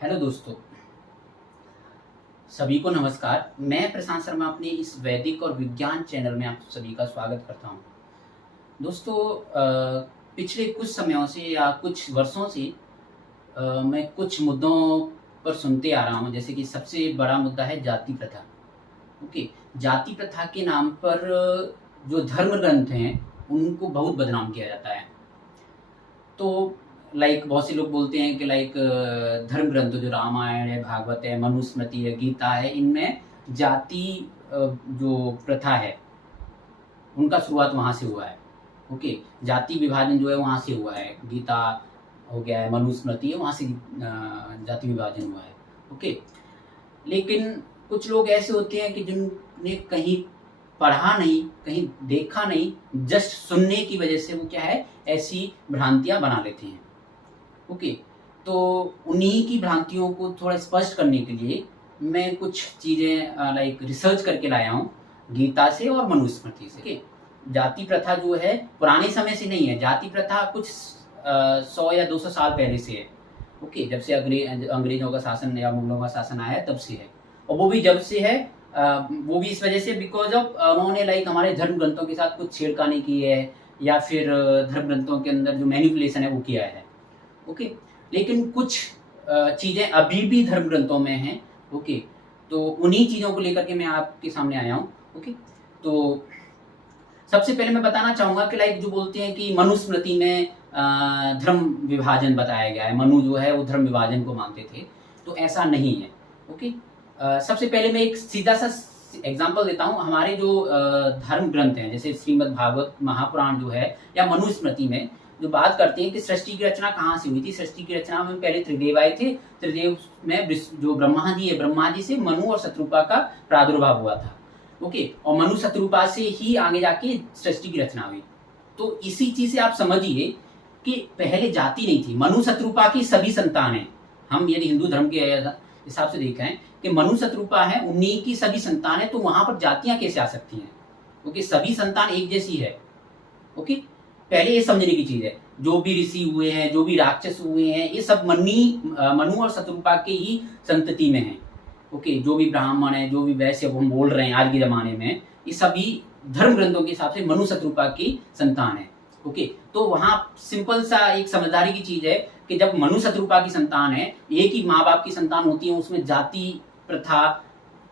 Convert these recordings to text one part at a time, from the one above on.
Hello दोस्तों, सभी को नमस्कार। मैं प्रशांत शर्मा अपने इस वैदिक और विज्ञान चैनल में आप सभी का स्वागत करता हूं। दोस्तों, पिछले कुछ समयों से या कुछ वर्षों से मैं कुछ मुद्दों पर सुनते आ रहा हूं, जैसे कि सबसे बड़ा मुद्दा है जाति प्रथा। ओके, जाति प्रथा के नाम पर जो धर्म ग्रंथ हैं उनको बहुत बदनाम किया जाता है। तो बहुत से लोग बोलते हैं कि धर्म ग्रंथ जो रामायण है, भागवत है, मनुस्मृति है, गीता है, इनमें जाति जो प्रथा है उनका शुरुआत वहाँ से हुआ है। ओके, जाति विभाजन जो है वहाँ से हुआ है। गीता हो गया है, मनुस्मृति है, वहाँ से जाति विभाजन हुआ है। ओके, लेकिन कुछ लोग ऐसे होते हैं कि जिनने कहीं पढ़ा नहीं, कहीं देखा नहीं, जस्ट सुनने की वजह से वो क्या है, ऐसी भ्रांतियां बना लेते हैं। ओके, तो उन्हीं की भ्रांतियों को थोड़ा स्पष्ट करने के लिए मैं कुछ चीज़ें रिसर्च करके लाया हूँ गीता से और मनुस्मृति से। ओके, जाति प्रथा जो है पुराने समय से नहीं है। जाति प्रथा कुछ 100 या 200 साल पहले से है। ओके, जब से अंग्रेजों का शासन या मुगलों का शासन आया तब से है। और वो भी जब से है वो भी इस वजह से बिकॉज ऑफ उन्होंने हमारे धर्म ग्रंथों के साथ कुछ छेड़खानी की है, या फिर धर्म ग्रंथों के अंदर जो मैनिपुलेशन है वो किया है। ओके, लेकिन कुछ चीज़ें अभी भी धर्म ग्रंथों में हैं। ओके, तो उन्हीं चीज़ों को लेकर के मैं आपके सामने आया हूँ। ओके, तो सबसे पहले मैं बताना चाहूँगा कि जो बोलते हैं कि मनुस्मृति में धर्म विभाजन बताया गया है, मनु जो है वो धर्म विभाजन को मानते थे, तो ऐसा नहीं है। ओके, सबसे पहले मैं एक सीधा सा एग्जाम्पल देता हूँ। हमारे जो धर्म ग्रंथ हैं, जैसे श्रीमद् भागवत महापुराण जो है, या मनुस्मृति में जो बात करते हैं कि सृष्टि की रचना कहाँ से हुई थी। सृष्टि की रचना में पहले त्रिदेव आए थे। त्रिदेव में जो ब्रह्मा जी है, ब्रह्मा जी से मनु और शत्रुपा का प्रादुर्भाव हुआ था। ओके, और मनु शत्रुपा से ही आगे जाके सृष्टि की रचना हुई। तो इसी चीज से आप समझिए कि पहले जाति नहीं थी। मनु शत्रुपा की सभी संतान हैं। हम यदि हिंदू धर्म के हिसाब से देखें कि मनु शत्रुपा है, उन्हीं की सभी संतान है, तो वहां पर जातियां कैसे आ सकती हैं? क्योंकि सभी संतान एक जैसी है। ओके, पहले ये समझने की चीज है। जो भी ऋषि हुए हैं, जो भी राक्षस हुए हैं, ये सब मनु और शत्रुपा के ही संतति में हैं। ओके, जो भी ब्राह्मण है, जो भी वैश्य हम बोल रहे हैं आज के जमाने में, ये सभी धर्म ग्रंथों के हिसाब से मनु शत्रुपा की संतान है। ओके, तो वहां सिंपल सा एक समझदारी की चीज है कि जब मनु शत्रुपा की संतान है, एक ही माँ बाप की संतान होती है, उसमें जाति प्रथा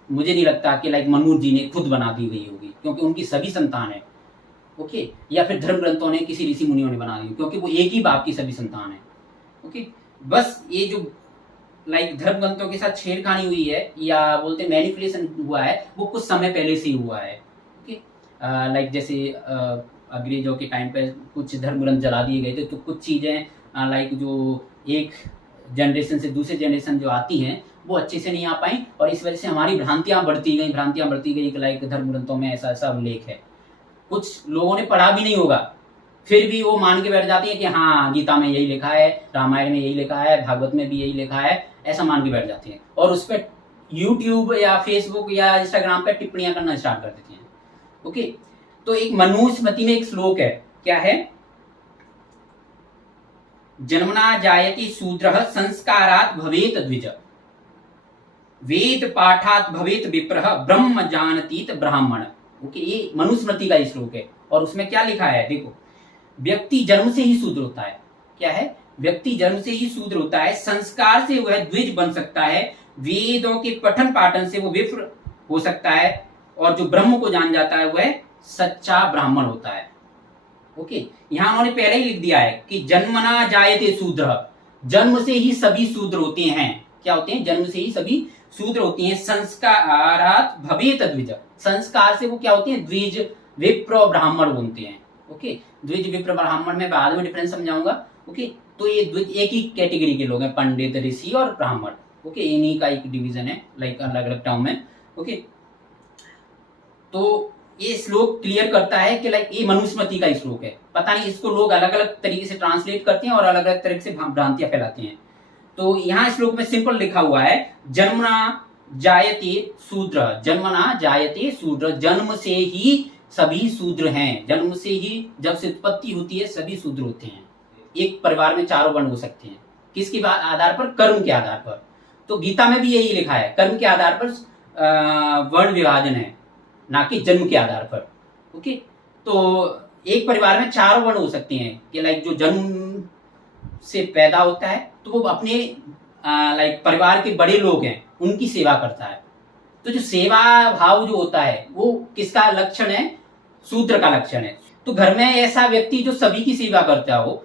मुझे नहीं लगता कि मनु जी ने खुद बना दी गई होगी, क्योंकि उनकी सभी संतान है। ओके, या फिर धर्म ग्रंथों ने, किसी ऋषि मुनियों ने बना दी, क्योंकि वो एक ही बाप की सभी संतान है। ओके, बस ये जो धर्म ग्रंथों के साथ छेड़खानी हुई है, या बोलते मैनिपुलेशन हुआ है, वो कुछ समय पहले से ही हुआ है। ओके, जैसे अंग्रेजों के टाइम पे कुछ धर्म ग्रंथ जला दिए गए थे, तो कुछ चीजें जो एक जनरेशन से दूसरे जनरेशन जो आती हैं वो अच्छे से नहीं आ पाई, और इस वजह से हमारी भ्रांतियां बढ़ती गई कि धर्म ग्रंथों में ऐसा ऐसा उल्लेख है। कुछ लोगों ने पढ़ा भी नहीं होगा, फिर भी वो मान के बैठ जाते हैं कि हाँ, गीता में यही लिखा है, रामायण में यही लिखा है, भागवत में भी यही लिखा है, ऐसा मान के बैठ जाते हैं, और उस पर यूट्यूब या फेसबुक या इंस्टाग्राम पे टिप्पणियां करना स्टार्ट कर देते हैं। ओके, तो एक मनुस्मृति में एक श्लोक है, क्या है? जन्मना जायति शूद्रः संस्कारात् भवेत द्विज, वेद पाठात् भवेत विप्रः, ब्रह्म जानतीत ब्राह्मण। ओके, ये मनुस्मृति का श्लोक है, और उसमें क्या लिखा है देखो, व्यक्ति जन्म से ही शूद्र होता है। क्या है? व्यक्ति जन्म से ही शूद्र होता है, संस्कार से वह द्विज बन सकता है, वेदों के पठन पाठन से वो विप्र हो सकता है, और जो ब्रह्म को जान जाता है वह सच्चा ब्राह्मण होता है। ओके, यहां उन्होंने पहले ही लिख दिया है कि जन्मना जायते शूद्र, जन्म से ही सभी शूद्र होते हैं। क्या होते हैं? जन्म से ही सभी शूद्र होती हैं। संस्कारात् भवेत द्विज, संस्कार से वो क्या होते हैं? द्विज, विप्र, ब्राह्मण बनते हैं। ओके, द्विज, विप्र, ब्राह्मण में बाद में डिफरेंस समझाऊंगा। ओके, तो ये द्विज एक ही कैटेगरी के लोग हैं, पंडित, ऋषि और ब्राह्मण। ओके, इन्हीं का एक डिवीजन है, अलग अलग टर्म में। ओके, तो ये श्लोक क्लियर करता है कि ये मनुस्मृति का श्लोक है। पता नहीं इसको लोग अलग अलग तरीके से ट्रांसलेट करते हैं और अलग अलग तरीके से भ्रांतियां फैलाते हैं। तो यहाँ श्लोक में सिंपल लिखा हुआ है, जन्मना जायते शूद्र, जन्मना जायते शूद्र, जन्म से ही सभी शूद्र हैं। जन्म से ही जब से उत्पत्ति होती है सभी शूद्र होते हैं। एक परिवार में चारों वर्ण हो सकते हैं, किसके आधार पर? कर्म के आधार पर। तो गीता में भी यही लिखा है, कर्म के आधार पर वर्ण विभाजन है, ना कि जन्म के आधार पर। ओके, तो एक परिवार में 4 वर्ण हो सकते हैं कि लाइक जो जन्म से पैदा होता है तो वो अपने लाइक परिवार के बड़े लोग हैं उनकी सेवा करता है। तो जो सेवा भाव जो होता है वो किसका लक्षण है? शूद्र का लक्षण है। तो घर में ऐसा व्यक्ति जो सभी की सेवा करता हो,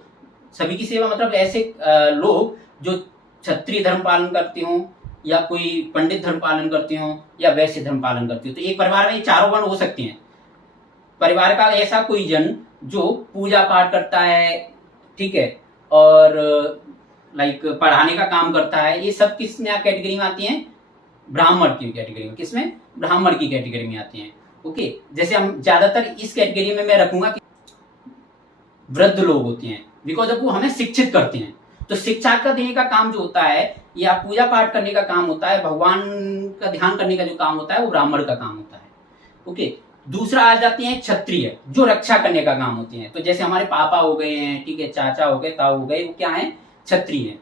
सभी की सेवा मतलब ऐसे लोग जो क्षत्रिय धर्म पालन करते हो, या कोई पंडित धर्म पालन करते हो, या वैश्य धर्म पालन करते हो। तो एक परिवार में ये चारों वर्ण हो सकते हैं। परिवार का ऐसा कोई जन जो पूजा पाठ करता है, ठीक है, और लाइक पढ़ाने का काम करता है, ये सब किस में कैटेगरी में आती हैं? ब्राह्मण की कैटेगरी में। किसमें? ब्राह्मण की कैटेगरी में आती हैं। ओके, जैसे हम ज्यादातर इस कैटेगरी में मैं रखूंगा कि वृद्ध लोग होते हैं, बिकॉज अब वो हमें शिक्षित करते हैं। तो शिक्षा का देने का काम जो होता है, या पूजा पाठ करने का काम होता है, भगवान का ध्यान करने का जो काम होता है, वो ब्राह्मण का काम होता है। ओके, दूसरा आ जाते हैं क्षत्रिय, जो रक्षा करने का काम होते हैं। तो जैसे हमारे पापा हो गए हैं, ठीक है, चाचा हो गए, ताऊ हो गए, वो क्या है? क्षत्रिय है।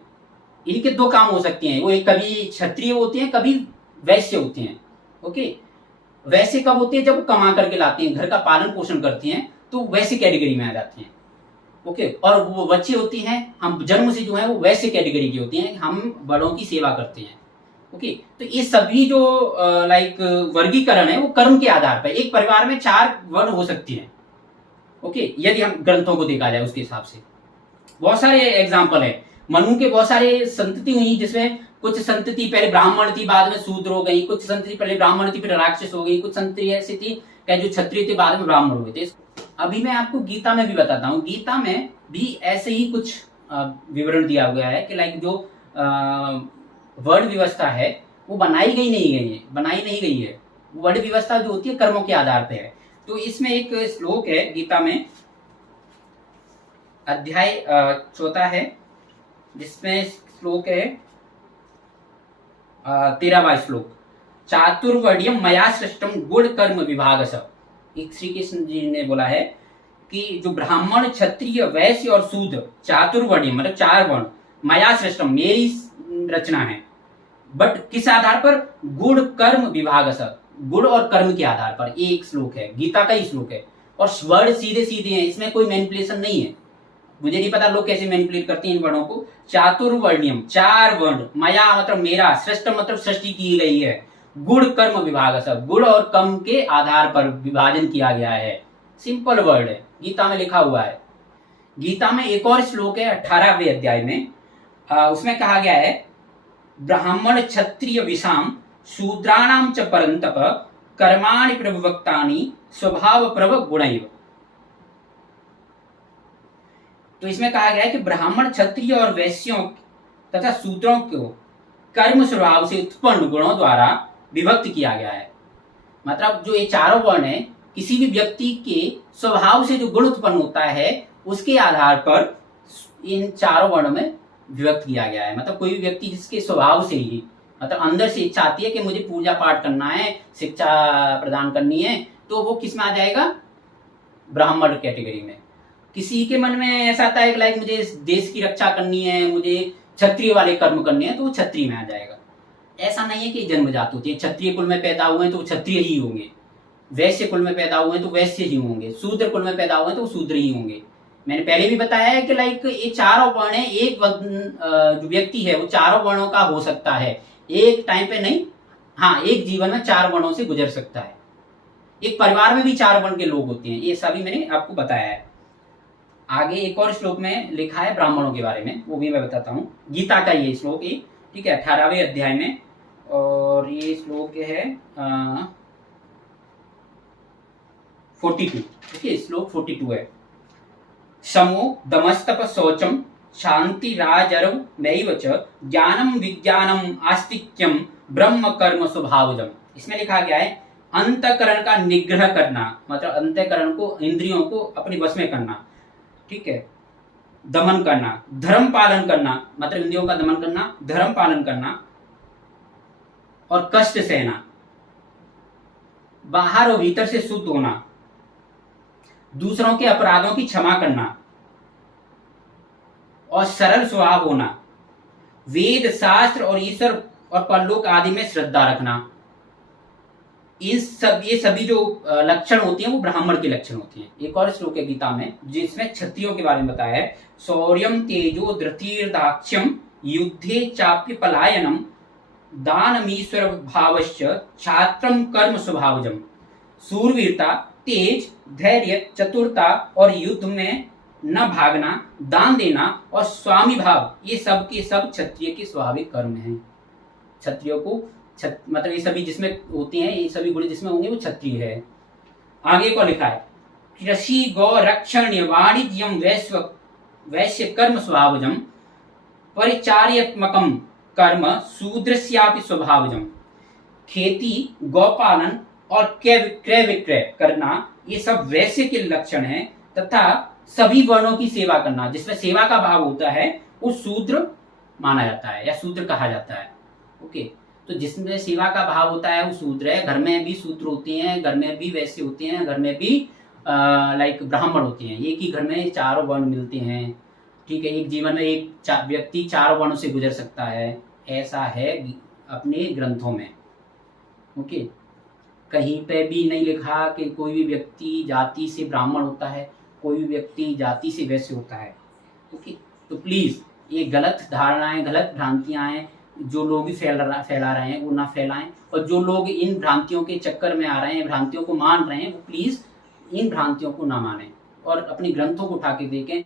इनके 2 काम हो सकते हैं, वो एक कभी क्षत्रिय होते हैं, कभी वैश्य होते हैं। ओके, वैसे कब होते हैं? जब वो कमा करके लाते हैं, घर का पालन पोषण करते हैं, तो वैसी कैटेगरी में आ जाते हैं। ओके, और वो बच्चे होते हैं, हम जन्म से जो है वो वैसे कैटेगरी की होती हैं, हम बड़ों की सेवा करते हैं। ओके, तो ये सभी जो लाइक वर्गीकरण है वो कर्म के आधार पर। एक परिवार में 4 वर्ण हो सकती हैं। ओके, यदि हम ग्रंथों को देखा जाए उसके हिसाब से बहुत सारे एग्जाम्पल है। मनु के बहुत सारे संतति हुई, जिसमें कुछ संतति पहले ब्राह्मण थी, बाद में शूद्र हो गई, कुछ संतति पहले ब्राह्मण थी फिर राक्षस हो गई, कुछ संतति ऐसी थी जो क्षत्रिय थे बाद में ब्राह्मण हुए थे। अभी मैं आपको गीता में भी बताता हूँ। गीता में भी ऐसे ही कुछ विवरण दिया गया है कि लाइक जो वर्ण व्यवस्था है वो बनाई नहीं गई है। वर्ण व्यवस्था जो होती है कर्मों के आधार पे है। तो इसमें एक श्लोक है गीता में, अध्याय 4 है, जिसमें श्लोक है 13वां श्लोक, चातुर्वर्ण्यम मया सृष्टम गुण कर्म विभाग स। एक श्री कृष्ण जी ने बोला है कि जो ब्राह्मण, क्षत्रिय, वैश्य और शूद्र, चातुर्वर्ण्यम मतलब 4 वर्ण, मया सृष्टम मेरी रचना है। बट किस आधार पर? गुण कर्म विभाग स, गुण और कर्म के आधार पर। एक श्लोक है, गीता का ही श्लोक है, और वर्ण सीधे सीधे हैं, इसमें कोई मैनिपुलेशन नहीं है। मुझे नहीं पता लोग कैसे मैनिपुलेट करते हैं इन वर्णों को। चातुर्वर्ण्यम 4 वर्ण, मया मतलब मेरा, सृष्ट मतलब सृष्टि की गई है, गुण कर्म विभाग सब, गुण और कर्म के आधार पर विभाजन किया गया है। सिंपल वर्ड है, गीता में लिखा हुआ है। गीता में एक और श्लोक है 18वें अध्याय में, उसमें कहा गया है, ब्राह्मण क्षत्रिय विषाम शूद्राणाम च परंतप कर्माणि प्रवक्तानि स्वभाव प्रव गुणैव। तो इसमें कहा गया है कि ब्राह्मण, क्षत्रिय और वैश्यों तथा शूद्रों को कर्म स्वभाव से उत्पन्न गुणों द्वारा विभक्त किया गया है। मतलब जो ये 4 वर्ण है, किसी भी व्यक्ति के स्वभाव से जो गुण उत्पन्न होता है उसके आधार पर इन 4 वर्ण में विभक्त किया गया है। मतलब कोई भी व्यक्ति जिसके स्वभाव से ही, मतलब अंदर से इच्छा आती है कि मुझे पूजा पाठ करना है, शिक्षा प्रदान करनी है, तो वो किस में आ जाएगा? ब्राह्मण कैटेगरी में। किसी के मन में ऐसा आता है कि लाइक मुझे देश की रक्षा करनी है, मुझे क्षत्रिय वाले कर्म करने हैं, तो वो क्षत्रिय में आ जाएगा। ऐसा नहीं है कि जन्मजात होती है। क्षत्रिय कुल में पैदा हुए हैं तो क्षत्रिय ही होंगे, वैश्य कुल में पैदा हुए हैं तो वैश्य ही होंगे, शूद्र कुल में पैदा हुए हैं तो शूद्र ही होंगे। मैंने पहले भी बताया है कि लाइक ये 4 वर्ण है, एक जो व्यक्ति है वो 4 वर्णों का हो सकता है, एक टाइम पे नहीं, हाँ, एक जीवन में 4 वर्णों से गुजर सकता है। एक परिवार में भी 4 वर्ण के लोग होते हैं, ये सभी मैंने आपको बताया है। आगे एक और श्लोक में लिखा है ब्राह्मणों के बारे में, वो भी मैं बताता हूँ। गीता का ये श्लोक है, ठीक है, 18वें अध्याय में, और ये श्लोक है 42, ठीक है, श्लोक 42 है। समो दमस्तप शौचम शांति राजरव नैव च ज्ञानम विज्ञानम आस्तिक्यम ब्रह्म कर्म स्वभावजम। इसमें लिखा गया है अंतःकरण का निग्रह करना, मतलब अंतःकरण को, इंद्रियों को अपने वश में करना, ठीक है, दमन करना, धर्म पालन करना, मतलब इंद्रियों का दमन करना, धर्म पालन करना, और कष्ट सहना, बाहर और भीतर से शुद्ध होना, दूसरों के अपराधों की क्षमा करना, और सरल स्वभाव होना, वेद शास्त्र और ईश्वर और परलोक आदि में श्रद्धा रखना। ये सभी जो लक्षण होती हैं वो ब्राह्मण के लक्षण होती हैं। एक और श्लोक है गीता में जिसमें क्षत्रियों के बारे में बताया है, शौर्यम तेजो धृतिर्दाक्ष्यम युद्धे चाप्य पलायनम दानमीश्वर भावश्च छात्रम कर्म स्वभावजम। सूरवीरता, तेज, धैर्य, चतुरता और युद्ध में न भागना, दान देना और स्वामी भाव, ये सब के सब क्षत्रिय के स्वाभाविक कर्म हैं। क्षत्रियों को मतलब ये सभी जिसमें होती हैं, ये सभी गुण जिसमें होंगे वो क्षत्रिय है। आगे को लिखा है, कृषि गौ रक्षण वाणिज्यम वैश्य कर्म स्वभावजम परिचार्यात्मकम कर्म शूद्रस्यापि स्वभावजम। खेती, गौपालन और क्रय विक्रय करना ये सब वैश्य के लक्षण हैं, तथा सभी वर्णों की सेवा करना जिसमें सेवा का भाव होता है वो शूद्र माना जाता है या शूद्र कहा जाता है। ओके, तो जिसमें सेवा का भाव होता है वो शूद्र है। घर में भी शूद्र होते हैं, घर में भी वैश्य होते हैं, घर में भी लाइक ब्राह्मण होते हैं। एक ही घर में चारों वर्ण मिलते हैं, ठीक है। एक जीवन में एक व्यक्ति चारों वर्णों से गुजर सकता है, ऐसा है अपने ग्रंथों में। ओके, कहीं पे भी नहीं लिखा कि कोई भी व्यक्ति जाति से ब्राह्मण होता है, कोई भी व्यक्ति जाति से वैश्य होता है। ओके, तो प्लीज ये गलत धारणाएं, गलत भ्रांतियां हैं जो लोग भी फैला रहे हैं वो ना फैलाएं, और जो लोग इन भ्रांतियों के चक्कर में आ रहे हैं, भ्रांतियों को मान रहे हैं, वो प्लीज इन भ्रांतियों को ना मानें और अपने ग्रंथों को उठा के देखें।